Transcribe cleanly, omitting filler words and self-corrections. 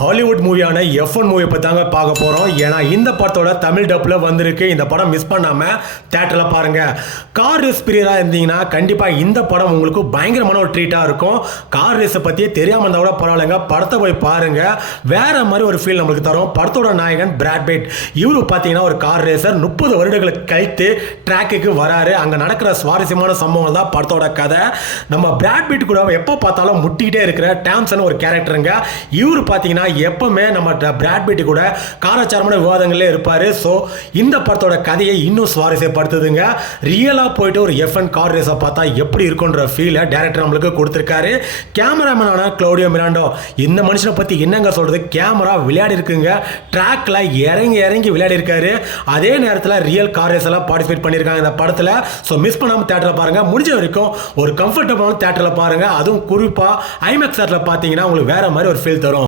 Hollywood மூவியான F1 movie பற்றி தாங்க பார்க்க போகிறோம். ஏன்னா இந்த படத்தோட தமிழ் டப்பில் வந்திருக்கு. இந்த படம் மிஸ் பண்ணாமல் தேட்டரில் பாருங்கள். கார் ரேஸ் பிரியராக இருந்தீங்கன்னா கண்டிப்பாக இந்த படம் உங்களுக்கு பயங்கரமான ஒரு ட்ரீட்டாக இருக்கும். கார் ரேஸை பற்றியே தெரியாமல் இருந்தால் கூட பரவாயில்லைங்க, படத்தை போய் பாருங்கள். வேறு மாதிரி ஒரு ஃபீல் நம்மளுக்கு தரும். படத்தோட நாயகன் பிராட் பிட். இவரு பார்த்தீங்கன்னா ஒரு கார் ரேசர். 30 வருடங்களுக்கு கழித்து ட்ராக்குக்கு வராரு. அங்கே நடக்கிற சுவாரஸ்யமான சம்பவம் தான் படத்தோட கதை. நம்ம பிராட் பிட் கூட எப்போ பார்த்தாலும் முட்டிக்கிட்டே இருக்கிற டாம்சன் ஒரு கேரக்டருங்க. இவரு பார்த்தீங்கன்னா எப்பவுமே நம்ம பிராட் பிட் கூட காரச்சாரமான விவாதங்களே இருப்பாரு. ஸோ இந்த படத்தோட கதையை இன்னும் சுவாரஸ்யப்படுத்துதுங்க. ரியலாக போயிட்டு ஒரு F1 கார் ரேஸை பார்த்தா எப்படி இருக்குன்ற ஃபீலை டேரக்டர் நம்மளுக்கு கொடுத்துருக்காரு. கேமராமேனான கிளவுடியோ மிராண்டோ, இந்த மனுஷனை பற்றி என்னங்க சொல்றது, கேமரா விளையாடி இருக்குங்க. ட்ராக்ல இறங்கி இறங்கி விளையாடி இருக்காரு. அதே நேரத்தில் ரியல் கார் ரேஸ் எல்லாம் பார்ட்டிசிபேட் பண்ணியிருக்காங்க இந்த படத்தில். ஸோ மிஸ் பண்ணாமல் தேட்டரில் பாருங்க. முடிஞ்ச வரைக்கும் ஒரு கம்ஃபர்டபுளான தேட்டரில் பாருங்க. அதுவும் குறிப்பாக ஐமேக்ஸ் தேட்டரில் பார்த்தீங்கன்னா உங்களுக்கு வேற மாதிரி ஒரு ஃபீல் தரும்.